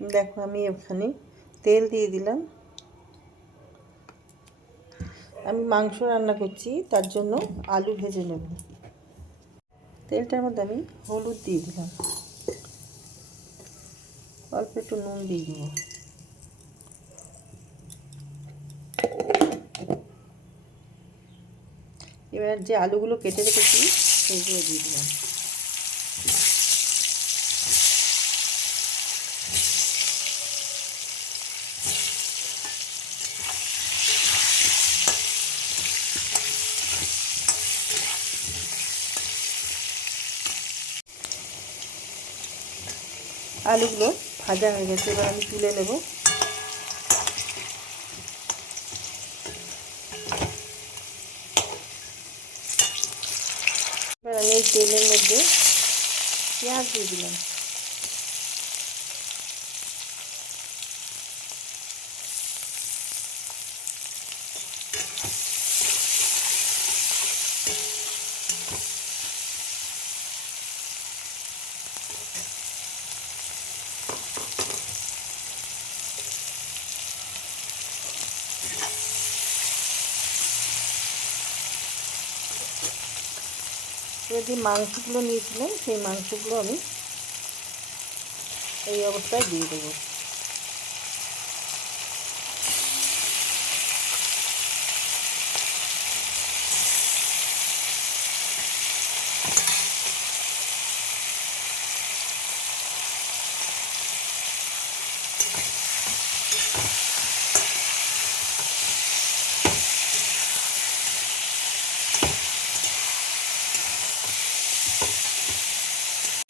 দেখো আমি এখানে তেল দিয়ে দিলাম। আমি মাংস রান্না করছি, তার জন্য আলু ভেজে নেব। তেলটার মধ্যে আমি হলুদ দিয়ে দিলাম। অল্প একটু নুন দিয়ে দেবো। এবার যে আলুগুলো কেটে রেখেছি, সেগুলো দিয়ে দিলাম। আলুগুলো ভাজা হয়ে গেছে। এবার আমি তুলে নেব। এবার আমি এই তেলের মধ্যে পেঁয়াজ দিয়ে দিলাম। এবার যে মাংসগুলো নিয়েছিলাম সেই মাংসগুলো আমি এই অবস্থায় দিয়ে দেবো।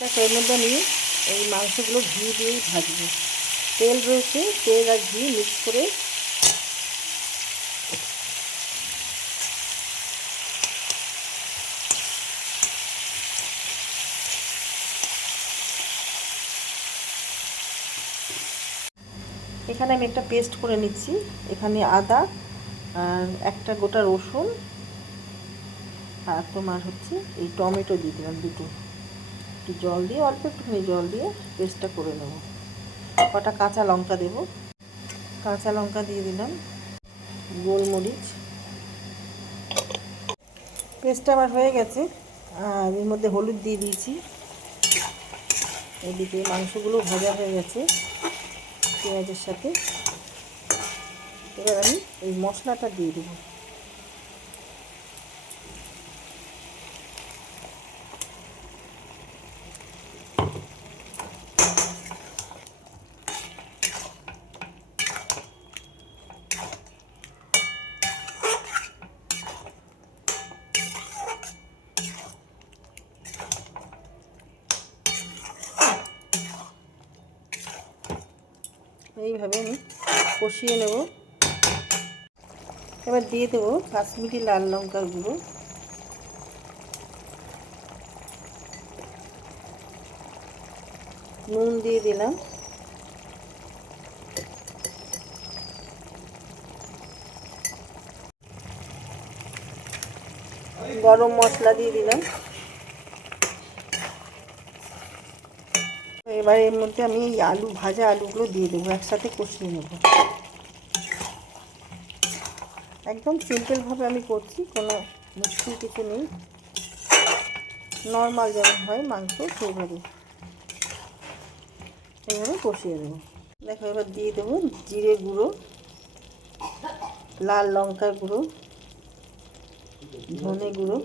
দেখো এর মধ্যে আমি এই মাংসগুলো ঘি দিয়েই ভাজবো। তেল রয়েছে, তেল আর ঘি মিক্স করে। এখানে আমি একটা পেস্ট করে নিচ্ছি। এখানে আদা আর একটা গোটা রসুন আর তোমার হচ্ছে এই টমেটো দিয়ে দিলাম দুটো। একটু জল দিয়ে, অল্প একটুখানি জল দিয়ে পেস্টটা করে নেব। কটা কাঁচা লঙ্কা দেব। কাঁচা লঙ্কা দিয়ে দিলাম। গোলমরিচ। পেস্টটা আমার হয়ে গেছে। আর এর মধ্যে হলুদ দিয়ে দিয়েছি। এদিকে মাংসগুলো ভাজা হয়ে গেছে পেঁয়াজের সাথে। এবার আমি এই মশলাটা দিয়ে দেবো। এইভাবে আমি কষিয়ে নেব। এবার দিয়ে দেবো কাশ্মীরি লাল লঙ্কার গুঁড়ো। নুন দিয়ে দিলাম। গরম মশলা দিয়ে দিলাম। এবার এর মধ্যে আমি এই আলু ভাজা আলুগুলো দিয়ে দেবো, একসাথে কষিয়ে নেব। একদম সিম্পলভাবে আমি করছি, কোনো মুশকিল কিছু নেই। নর্মাল যেমন হয় মাংস, সেইভাবে। এইভাবে কষিয়ে দেবো দেখো, এবার দিয়ে দেবো জিরে গুঁড়ো, লাল লঙ্কার গুঁড়ো, ধনে গুঁড়ো।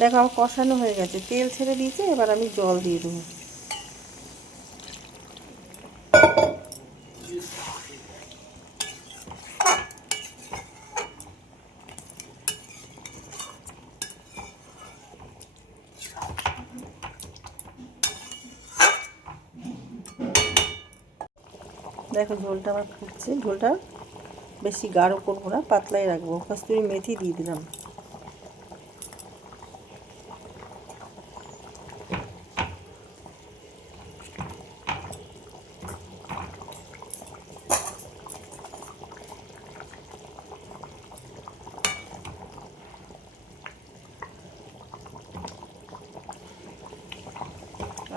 দেখো, আমার কষানো হয়ে গেছে। তেল ছেড়ে দিয়েছে, এবার আমি জল দিয়ে দেবো। দেখো, ঝোলটা আমার ফুটছে। ঝোলটা বেশি গাঢ় করব না, পাতলাই রাখব। কস্তুরি মেথি দিয়ে দিলাম।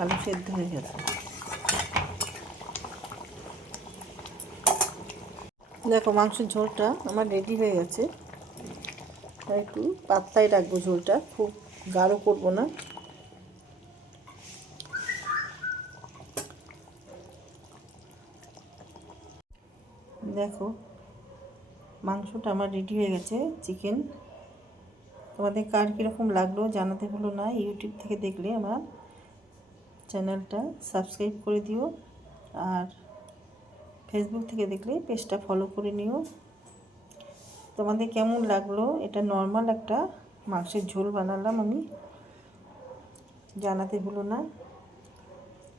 আলু সেদ্ধ হয়ে গেছে। দেখো মাংসের ঝোলটা আমার রেডি হয়ে গেছে। একটু পাতলাই রাখব ঝোলটা, খুব গাঢ় করব না। দেখো মাংসটা আমার রেডি হয়ে গেছে চিকেন তোমাদের কার কীরকম লাগল জানাতে হলো না, ইউটিউব থেকে দেখলে আমার চ্যানেলটা সাবস্ক্রাইব করে দিও আর ফেসবুক থেকে দেখলে পেজটা ফলো করে নিও। তোমাদের কেমন লাগল? এটা নর্মাল একটা মাংসের ঝোল বানালাম আমি। জানাতে হলো না।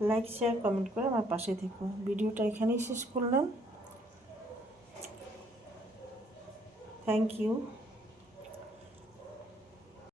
লাইক শেয়ার কমেন্ট করে আমার পাশে থেকো। ভিডিওটা এখানেই শেষ করলাম। Thank you